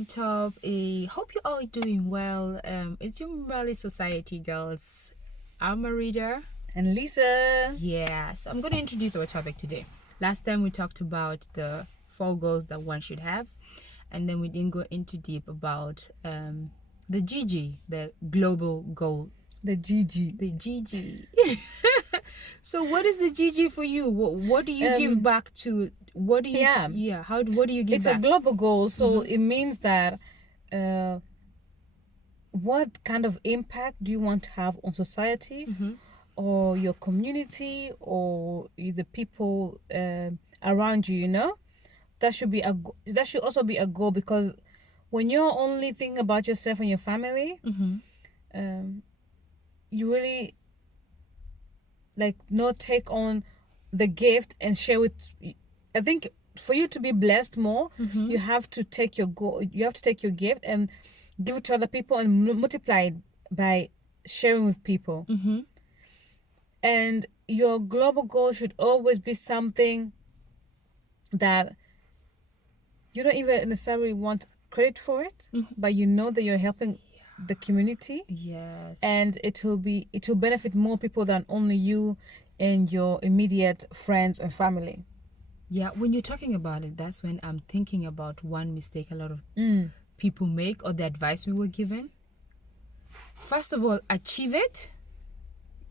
tip top. Hope you're all doing well. It's your Merly Society girls. I'm Marida. And Lisa. Yeah, so I'm going to introduce our topic today. Last time we talked about the 4 goals that one should have, and then we didn't go into deep about the GG, the global goal. The GG. The GG. So what is the GG for you? What do you give back to? What do you? What do you give back? It's a global goal, so it means that what kind of impact do you want to have on society, or your community, or the people around you? You know, that should also be a goal, because when you're only thinking about yourself and your family, you really not take on the gift and share with. I think for you to be blessed more, you have to take your gift and give it to other people and multiply it by sharing with people. And your global goal should always be something that you don't even necessarily want credit for it, but you know that you're helping the community. Yes. And it will benefit more people than only you and your immediate friends and family. Yeah, when you're talking about it, that's when I'm thinking about one mistake a lot of people make, or the advice we were given. First of all, achieve it,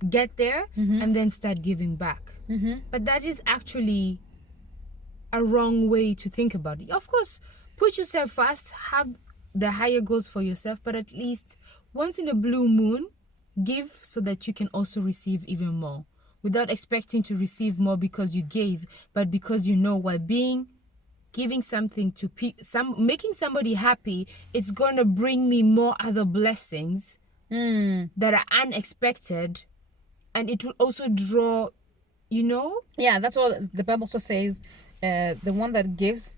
get there, and then start giving back. But that is actually a wrong way to think about it. Of course, put yourself first, have the higher goals for yourself, but at least once in a blue moon, give so that you can also receive even more, without expecting to receive more because you gave, but because you know while giving something to making somebody happy, it's going to bring me more other blessings that are unexpected, and it will also draw, Yeah, that's what the Bible also says. The one that gives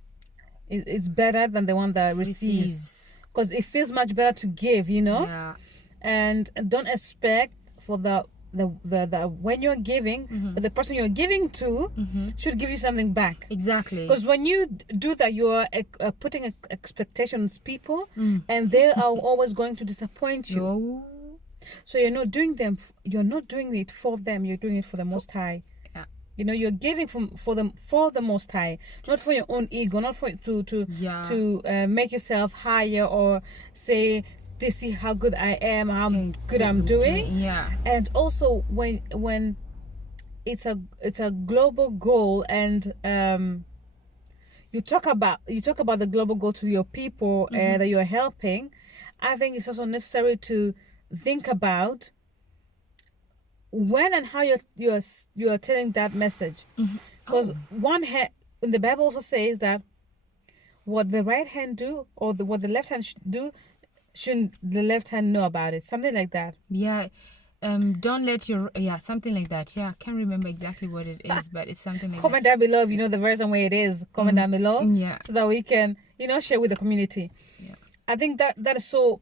is better than the one that receives, because it feels much better to give, Yeah. And don't expect for the when you're giving, the person you're giving to should give you something back. Exactly. Because when you do that, you are putting expectations on people, and they are always going to disappoint you. No. So you're not doing it for them. You're doing it for the Most High. Yeah. You're giving for the Most High, not for your own ego, not for to make yourself higher, or say, they see how good I am, how good I'm doing. Yeah. And also when it's a global goal, and you talk about the global goal to your people that you're helping, I think it's also necessary to think about when and how you're telling that message, because one hand in the Bible also says that what the right hand do, or what the left hand should do, shouldn't the left hand know about it, something like that. Yeah. Don't let your something like that. Yeah, I can't remember exactly what it is, but it's something like Comment down below if you know the verse and where it is. Comment down below, so that we can share with the community. I think that is so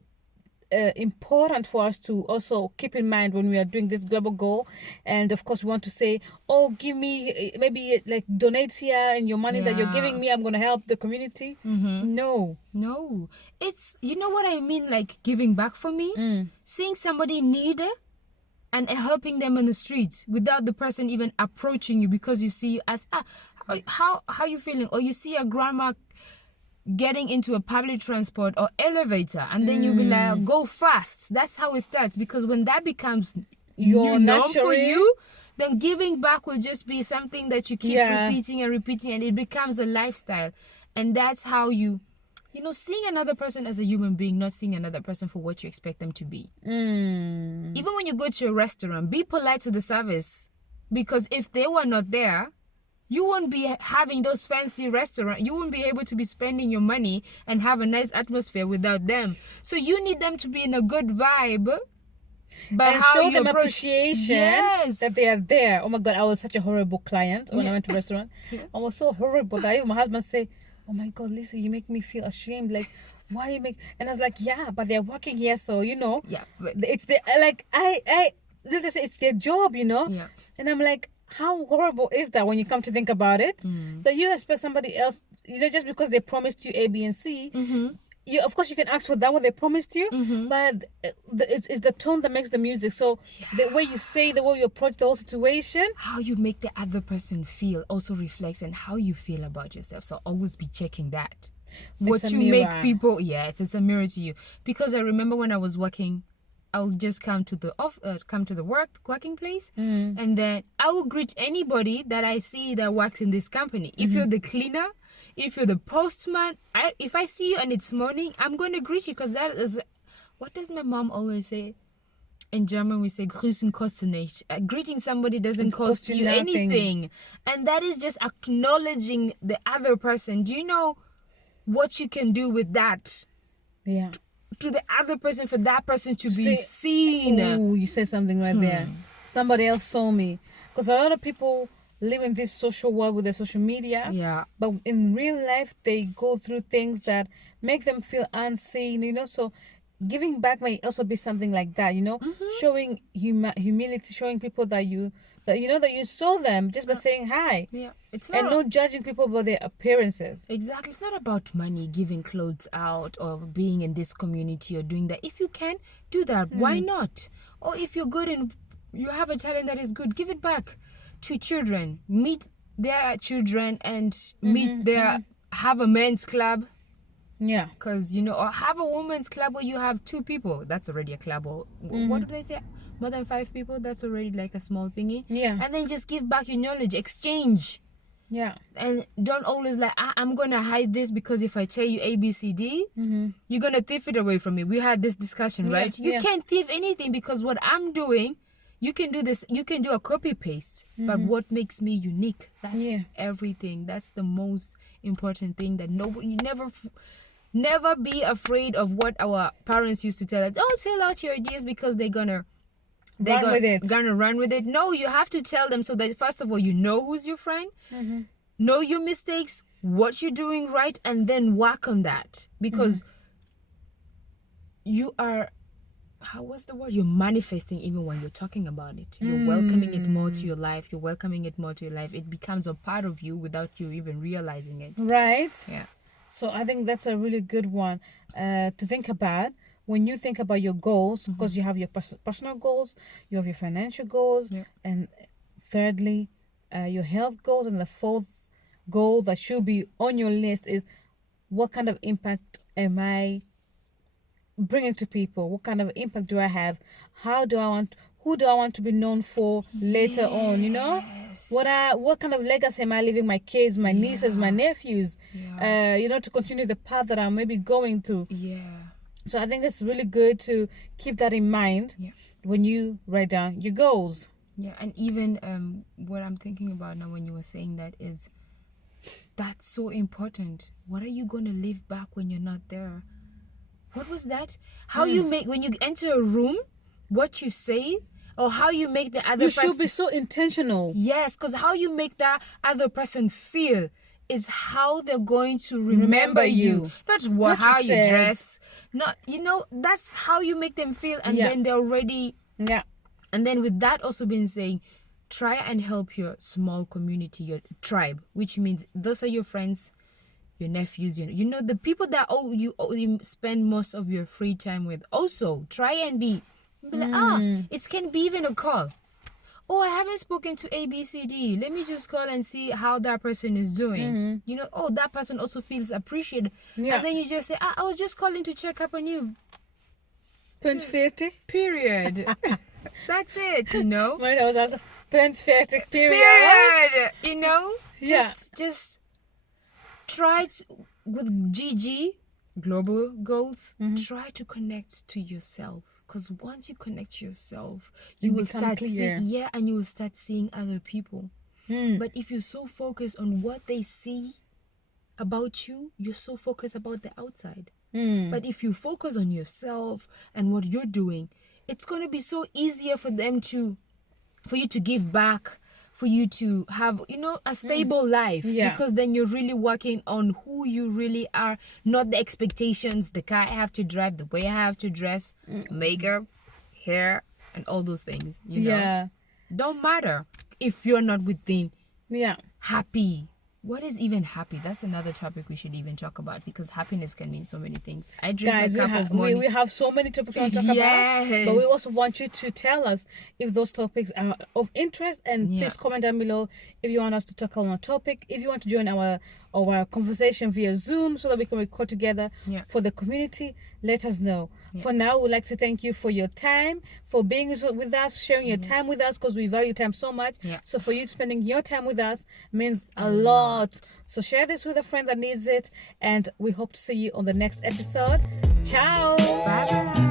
important for us to also keep in mind when we are doing this global goal. And of course we want to say, oh, give me, maybe like donate here, and your money that you're giving me, I'm going to help the community. No, it's, you know what I mean, like giving back for me, seeing somebody in need and helping them in the streets without the person even approaching you, because you see as how you feeling, or you see a grandma getting into a public transport or elevator, and then you'll be like, go fast. That's how it starts, because when that becomes your norm for you, then giving back will just be something that you keep repeating, and it becomes a lifestyle. And that's how you seeing another person as a human being, not seeing another person for what you expect them to be. Even when you go to a restaurant, be polite to the service, because if they were not there, you won't be having those fancy restaurants. You won't be able to be spending your money and have a nice atmosphere without them. So you need them to be in a good vibe. But and how show you them approach, appreciation that they are there. Oh my God, I was such a horrible client when I went to a restaurant. I was so horrible that even my husband say, oh my God, Lisa, you make me feel ashamed. Like, why you make... And I was like, yeah, but they're working here, so, Yeah, but it's the... Like, it's their job, Yeah. And I'm like, how horrible is that when you come to think about it? That you expect somebody else, just because they promised you A, B, and C, of course you can ask for that what they promised you, but it's the tone that makes the music. So the way you say, the way you approach the whole situation, how you make the other person feel also reflects on how you feel about yourself. So always be checking that. What a you mirror. make people, it's a mirror to you. Because I remember when I was working, I'll just come to the working place, and then I will greet anybody that I see that works in this company. If you're the cleaner, if you're the postman, if I see you and it's morning, I'm going to greet you, because that is, what does my mom always say? In German, we say "Grüßen kostet nicht." Greeting somebody doesn't cost you nothing. anything, and that is just acknowledging the other person. Do you know what you can do with that? Yeah. To the other person, for that person to be seen. Oh, you said something right there. Somebody else saw me. Because a lot of people live in this social world with their social media. Yeah. But in real life, they go through things that make them feel unseen, So giving back may also be something like that, Showing humility, showing people that you saw them just by saying hi. Yeah. It's and not judging people by their appearances. Exactly. It's not about money, giving clothes out, or being in this community or doing that. If you can, do that. Why not? Or if you're good and you have a talent that is good, give it back to children. Meet their children and have a men's club. Yeah. Because, or have a women's club where you have 2 people. That's already a club. Or what do they say? More than 5 people? That's already like a small thingy. Yeah. And then just give back your knowledge. Exchange. Yeah. And don't always I'm going to hide this, because if I tell you A, B, C, D, you're going to thief it away from me. We had this discussion, right? You can't thief anything, because what I'm doing, you can do this. You can do a copy paste. But what makes me unique? That's everything. That's the most important thing, that you never be afraid of what our parents used to tell us. Don't tell out your ideas, because they're gonna run with it. No, you have to tell them, so that first of all, you know who's your friend, know your mistakes, what you're doing right, and then work on that, because you are, what's the word? You're manifesting even when you're talking about it. You're welcoming it more to your life. It becomes a part of you without you even realizing it. Right. Yeah. So I think that's a really good one to think about when you think about your goals, because you have your personal goals, you have your financial goals, and thirdly, your health goals, and the fourth goal that should be on your list is, what kind of impact am I bringing to people? What kind of impact do I have? Who do I want to be known for later on? What kind of legacy am I leaving my kids, my nieces, my nephews? To continue the path that I'm maybe going through. So I think it's really good to keep that in mind when you write down your goals. Yeah, and even what I'm thinking about now when you were saying that is, that's so important. What are you going to leave back when you're not there? What was that? How you make, when you enter a room, what you say, or how you make the other person... You should be so intentional. Yes, because how you make that other person feel is how they're going to remember you. Not how you dress. Not, that's how you make them feel, and then they're already... Yeah. And then with that also being saying, try and help your small community, your tribe, which means those are your friends, your nephews, the people that you spend most of your free time with. Also, try and be like, it can be even a call. Oh, I haven't spoken to ABCD. Let me just call and see how that person is doing. That person also feels appreciated. Yeah. And then you just say, I was just calling to check up on you. Punt 40. Period. That's it, Mine was also punt 40. Period. Just try to, with GG, global goals, try to connect to yourself. Because once you connect to yourself, you will start seeing, and you will start seeing other people. But if you're so focused on what they see about you, you're so focused about the outside. But if you focus on yourself and what you're doing, it's going to be so easier for you to give back, for you to have, a stable life. Yeah. Because then you're really working on who you really are, not the expectations, the car I have to drive, the way I have to dress, makeup, hair, and all those things. Don't matter if you're not within happy what is even happy? That's another topic we should even talk about, because happiness can mean so many things. I drink Guys, my cup of morning. we have so many topics we want to talk about, but we also want you to tell us if those topics are of interest, and please comment down below if you want us to talk on a topic, if you want to join our conversation via Zoom so that we can record together for the community. Let us know. For now, we'd like to thank you for your time, for being with us, sharing your time with us, because we value time so much. So for you spending your time with us means a lot. So share this with a friend that needs it, and we hope to see you on the next episode. Ciao. Bye.